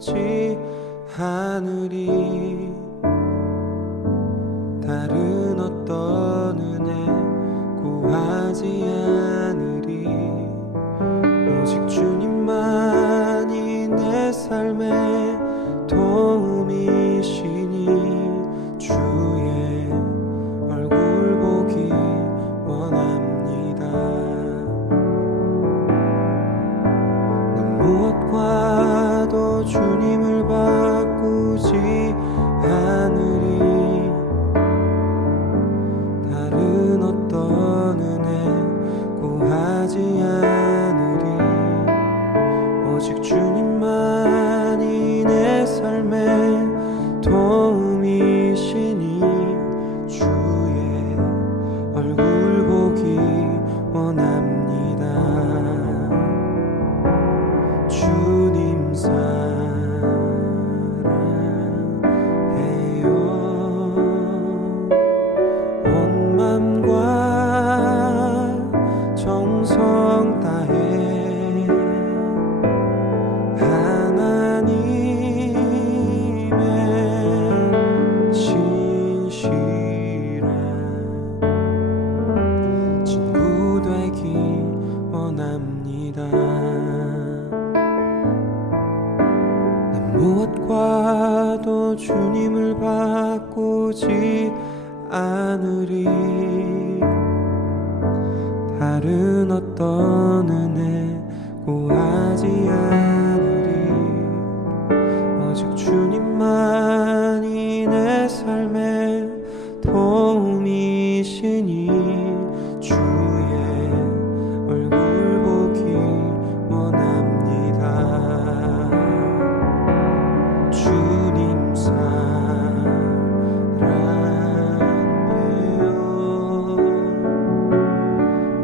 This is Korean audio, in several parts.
바꾸지 않으리. 다른 어떤 은혜 구하지 않으리. 오직 주님만이 내 삶의 도움이시니 주의 얼굴 보기 원합니다. 난 무엇과도 주님을 바꾸지 않으리. 다른 어떤 은혜 구하지 않으리. 오직 주님만이 내 삶의 도움이시니 주의 얼굴 보기 원합니다. 주님 사랑해요. 온 맘과 정성 다해 하나님의 신실한 친구 되기 원합니다. 난 무엇과도 주님을 바꾸지 않으리. 다른 어떤 은혜 구하지 않으리. 오직 주님만이 내 삶의 도움이시니 주의 얼굴 보기 원합니다. 주님 사랑해요.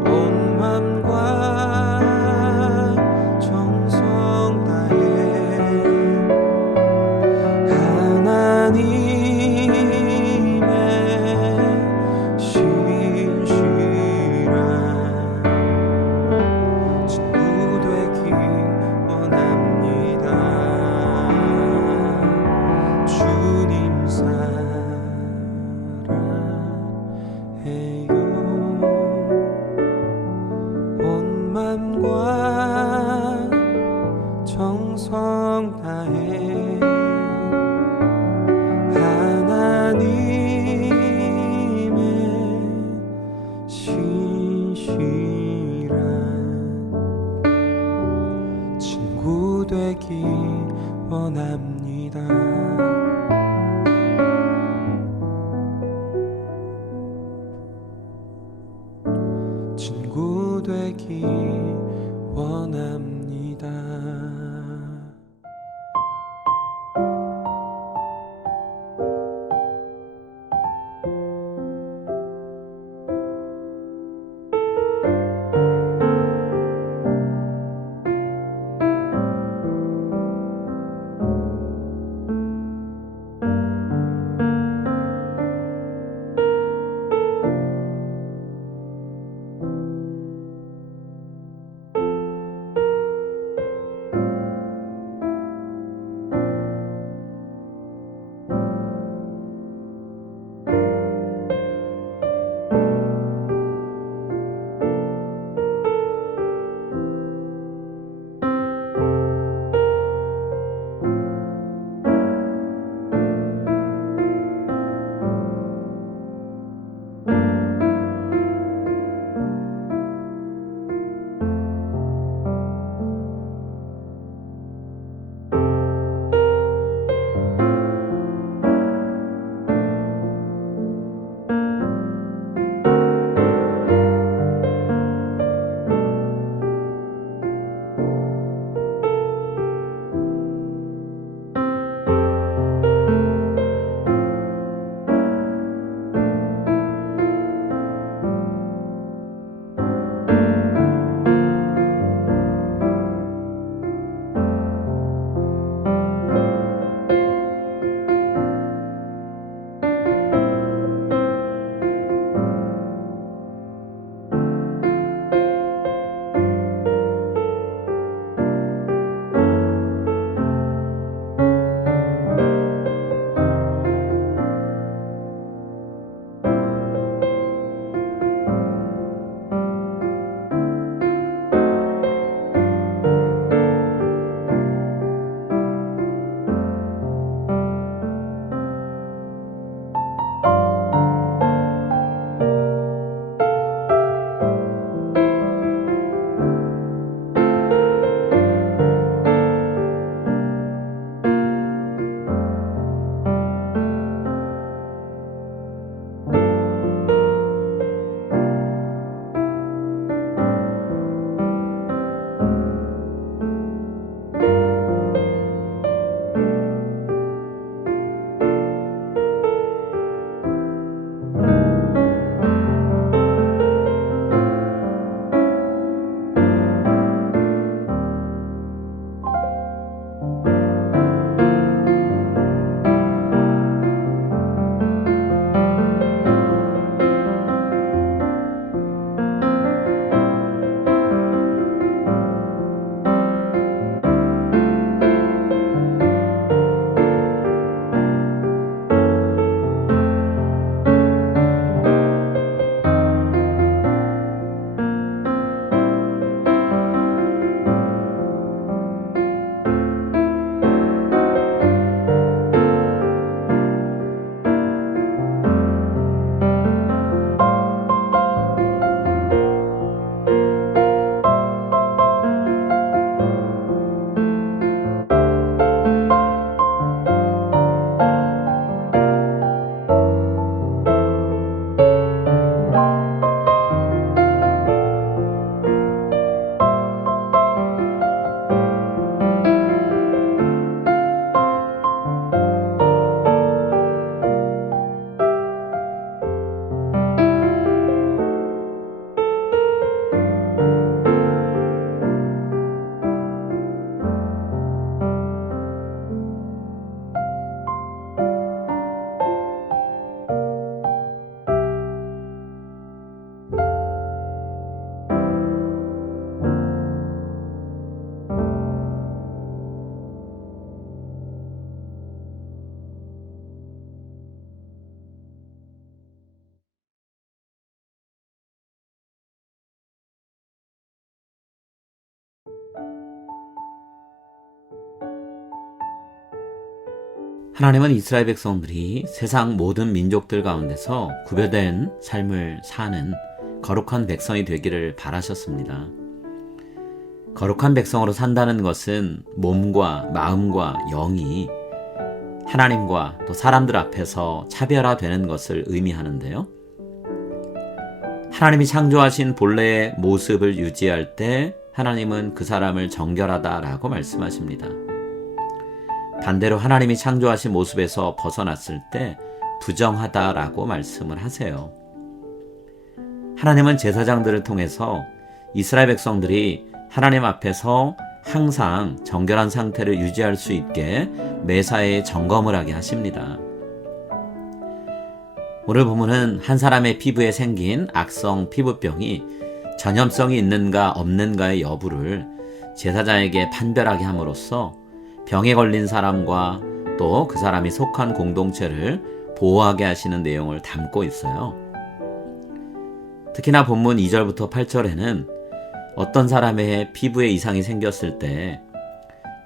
온 맘과 정성 다해 하나님의 신실한 친구 되기 원합니다. 주님 사랑해요. 온 맘과 정성 다해 하나님의 신실한 친구 되기 원합니다. 친구 되기 원합니다. 하나님은 이스라엘 백성들이 세상 모든 민족들 가운데서 구별된 삶을 사는 거룩한 백성이 되기를 바라셨습니다. 거룩한 백성으로 산다는 것은 몸과 마음과 영이 하나님과 또 사람들 앞에서 차별화되는 것을 의미하는데요. 하나님이 창조하신 본래의 모습을 유지할 때 하나님은 그 사람을 정결하다라고 말씀하십니다. 반대로 하나님이 창조하신 모습에서 벗어났을 때 부정하다라고 말씀을 하세요. 하나님은 제사장들을 통해서 이스라엘 백성들이 하나님 앞에서 항상 정결한 상태를 유지할 수 있게 매사에 점검을 하게 하십니다. 오늘 본문은 한 사람의 피부에 생긴 악성 피부병이 전염성이 있는가 없는가의 여부를 제사장에게 판별하게 함으로써 병에 걸린 사람과 또 그 사람이 속한 공동체를 보호하게 하시는 내용을 담고 있어요. 특히나 본문 2절부터 8절에는 어떤 사람의 피부에 이상이 생겼을 때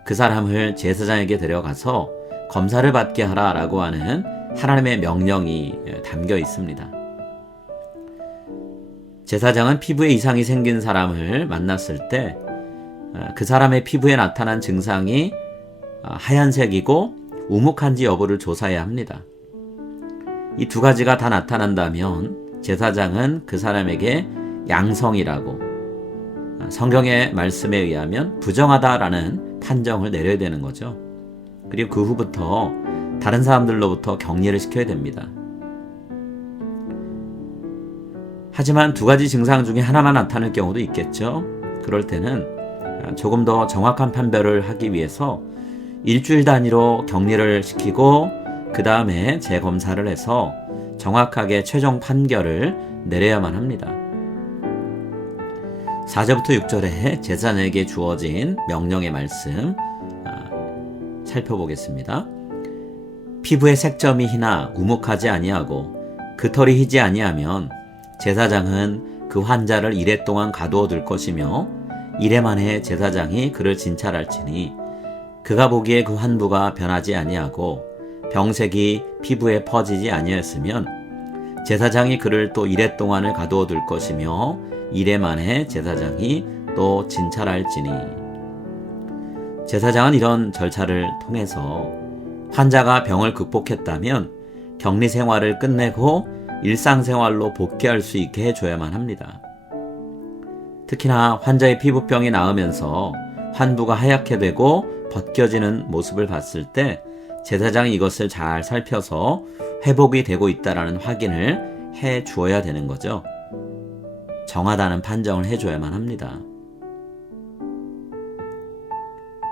그 사람을 제사장에게 데려가서 검사를 받게 하라라고 하는 하나님의 명령이 담겨 있습니다. 제사장은 피부에 이상이 생긴 사람을 만났을 때 그 사람의 피부에 나타난 증상이 하얀색이고 우묵한지 여부를 조사해야 합니다. 이 두 가지가 다 나타난다면 제사장은 그 사람에게 양성이라고, 성경의 말씀에 의하면 부정하다라는 판정을 내려야 되는 거죠. 그리고 그 후부터 다른 사람들로부터 격리를 시켜야 됩니다. 하지만 두 가지 증상 중에 하나만 나타날 경우도 있겠죠. 그럴 때는 조금 더 정확한 판별을 하기 위해서 일주일 단위로 격리를 시키고 그 다음에 재검사를 해서 정확하게 최종 판결을 내려야만 합니다. 4절부터 6절에 제사장에게 주어진 명령의 말씀 살펴보겠습니다. 피부의 색점이 희나 우묵하지 아니하고 그 털이 희지 아니하면 제사장은 그 환자를 이레 동안 가두어 둘 것이며 이레 만에 제사장이 그를 진찰할지니 그가 보기에 그 환부가 변하지 아니하고 병색이 피부에 퍼지지 아니하였으면 제사장이 그를 또 이레 동안을 가두어 둘 것이며 이레 만에 제사장이 또 진찰할지니. 제사장은 이런 절차를 통해서 환자가 병을 극복했다면 격리 생활을 끝내고 일상생활로 복귀할 수 있게 해줘야만 합니다. 특히나 환자의 피부병이 나으면서 환부가 하얗게 되고 벗겨지는 모습을 봤을 때 제사장이 이것을 잘 살펴서 회복이 되고 있다는 확인을 해 주어야 되는 거죠. 정하다는 판정을 해줘야만 합니다.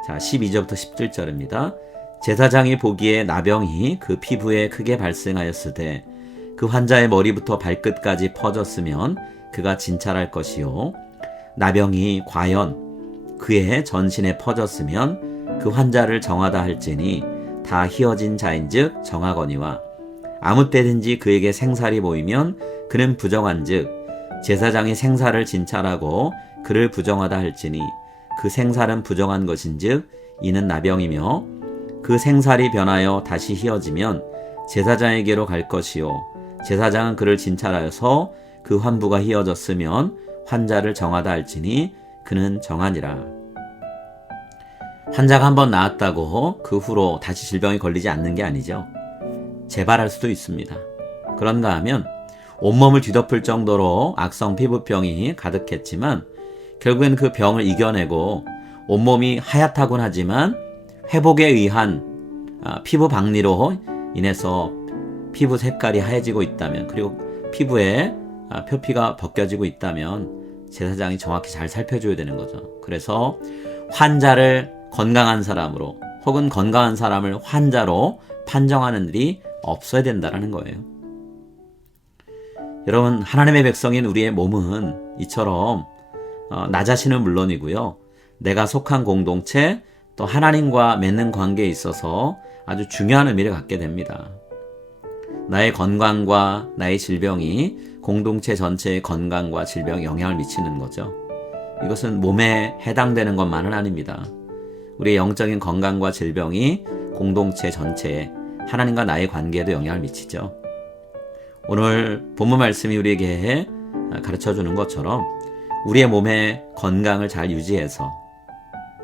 자, 12절부터 17절입니다. 제사장이 보기에 나병이 그 피부에 크게 발생하였으되 그 환자의 머리부터 발끝까지 퍼졌으면 그가 진찰할 것이요 나병이 과연 그의 전신에 퍼졌으면 그 환자를 정하다 할지니 다 희어진 자인즉 정하거니와 아무 때든지 그에게 생살이 보이면 그는 부정한즉 제사장이 생살을 진찰하고 그를 부정하다 할지니 그 생살은 부정한 것인즉 이는 나병이며 그 생살이 변하여 다시 희어지면 제사장에게로 갈 것이요 제사장은 그를 진찰하여서 그 환부가 희어졌으면 환자를 정하다 할지니 그는 정하니라. 환자가 한번 나았다고 그 후로 다시 질병이 걸리지 않는 게 아니죠. 재발할 수도 있습니다. 그런가 하면 온몸을 뒤덮을 정도로 악성 피부병이 가득했지만 결국엔 그 병을 이겨내고 온몸이 하얗다곤 하지만 회복에 의한 피부 박리로 인해서 피부 색깔이 하얘지고 있다면 그리고 피부에 표피가 벗겨지고 있다면 제사장이 정확히 잘 살펴줘야 되는 거죠. 그래서 환자를 건강한 사람으로 혹은 건강한 사람을 환자로 판정하는 일이 없어야 된다는 거예요. 여러분, 하나님의 백성인 우리의 몸은 이처럼 나 자신은 물론이고요. 내가 속한 공동체 또 하나님과 맺는 관계에 있어서 아주 중요한 의미를 갖게 됩니다. 나의 건강과 나의 질병이 공동체 전체의 건강과 질병에 영향을 미치는 거죠. 이것은 몸에 해당되는 것만은 아닙니다. 우리의 영적인 건강과 질병이 공동체 전체에 하나님과 나의 관계에도 영향을 미치죠. 오늘 본문 말씀이 우리에게 가르쳐주는 것처럼 우리의 몸의 건강을 잘 유지해서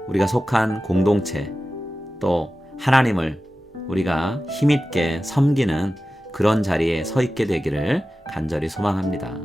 우리가 속한 공동체 또 하나님을 우리가 힘있게 섬기는 그런 자리에 서 있게 되기를 간절히 소망합니다.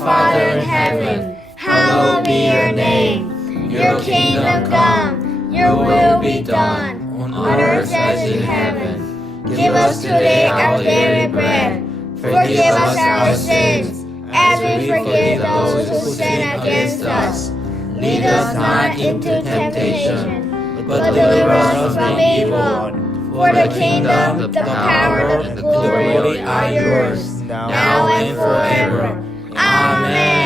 Father in heaven, hallowed be your name. Your kingdom come, your will be done, on earth as in heaven. Give us today our daily bread. Forgive us our sins, as we forgive those who sin against us. Lead us not into temptation, but deliver us from evil. For the kingdom, the power, the glory are yours, now and forever. Amen.